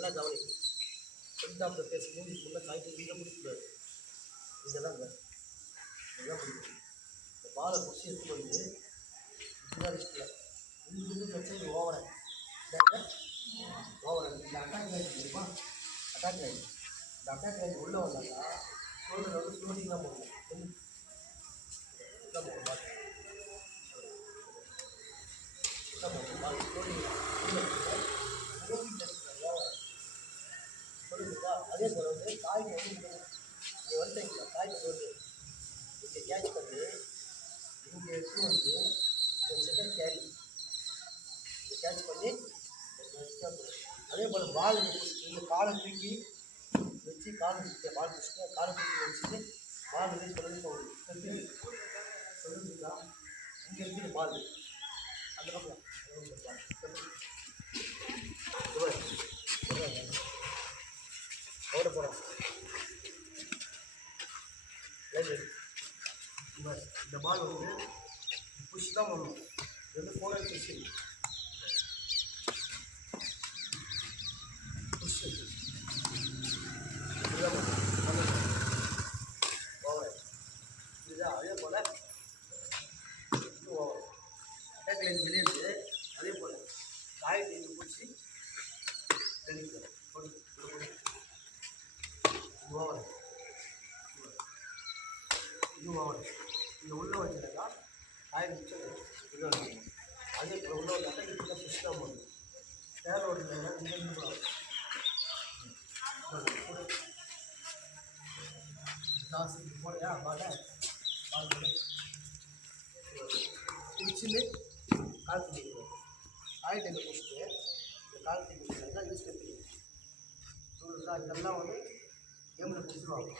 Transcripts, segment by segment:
நல்லா கவனிக்கும். Front of the face movie ஃபுல்லாக காய்ச்சி இங்கே பிடிக்கூடாது. இங்கே தான் இதுதான் பிடிக்கும். இந்த பாலை பிடிச்சி எடுத்து வந்து இதுதான் ரிஸ்கில் இங்கிருந்து வச்சு இது ஓவரை ஓவரை இந்த அட்டாக் லைன் தெரியுமா? அட்டாக் லைன் இந்த அட்டாக் லைன் உள்ளே வந்தாக்கா ஷோல்டர் வந்து ஃப்ளோட்டிங் தான் போகும். தான் போகும் பால் தான் போகும் பால் ஃப்ளோட்டிங் சொல்லுங்களா? அதே போல் வந்து காய்க்கு வந்து இங்கே வந்துட்டீங்களா? காய்க்கு வந்து இங்கே கேட்ச் பண்ணி இங்கே எடுத்து வந்து செகண்ட் கேரி இங்கே கேட்ச் பண்ணி அதே போல் பால் இந்த காலை தூக்கி வச்சு காலை பால் பிடிச்சிட்டு காலை தூக்கி வச்சுட்டு பால் ரிலீஸ் பண்ணி போகுது. சொல்லுங்களா? இங்கே இருக்குது பால் அந்த பக்கம் ஓட போகிறோம். இந்த பால் வந்து புஷ் தான் பண்ணணும். இது வந்து 4 புஷ் புஷ் ஓவர் இதுதான். அதே போல் ஓவர் அட்டாக் லைன் வெளியிருந்து அதே போல் காயத்தை இங்கே பிடிச்சி தெளிக்கிறோம். ஓவர் இது ஓவர் இங்கே உள்ளே வச்சுருக்கா காய் மிச்சம் இது வரணும். அதே போல் உள்ள ஒரு அட்டாக் கிட்ட புஷ் தான் போடணும். தேவை ஓடுறதுனா இங்கே காசு போடையா பால பால் பிடிச்சின்னு கால் தூக்கிடுவோம். காய் டைம் பிடிச்சிட்டு இந்த கால் தூக்கி தான் யூஸ் பண்ணிக்கிறோம். இதெல்லாம் வந்து கேமில் பிடிச்சிடுவாங்க.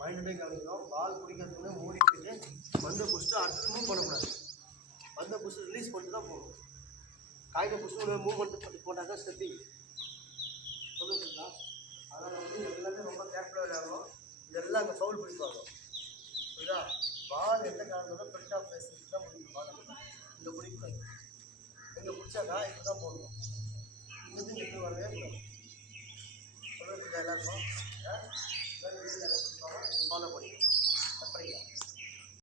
மைண்டே கவனிக்கணும். பால் பிடிக்கிறதுக்குன்னு மூடி போயிட்டு பந்தை பிடிச்சிட்டு அடுத்து மூவ் பண்ணக்கூடாது. பந்தை பிடிச்சி ரிலீஸ் பண்ணிட்டு தான் போகணும். காய்கை பிடிச்சி மூவ்மெண்ட் பண்ணி போட்டால் தான் ஸ்டெப்பிங் சொல்லுங்களா? அதனால் வந்து எல்லாமே ரொம்ப கேர்ஃபுல்லாக விளையாடணும். இதெல்லாம் அங்கே ஃபவுல் பிடிப்பாங்க. புரியுதா? பால் எந்த காரணம் ஃப்ரண்ட் ஆஃப் ஃபேஸுக்கு தான் பிடிக்கணும். பால் இங்கே பிடிக்கூடாது. இங்கே பிடிச்சாக்கா இப்படி தான் போடணும். இங்கேருந்து இங்கே வரவே கூடாது. சொல்லுங்கள் எல்லாருக்கும் ஃபாலோ பண்ணிக்கலாம். கட் பண்ணிக்கலாம்.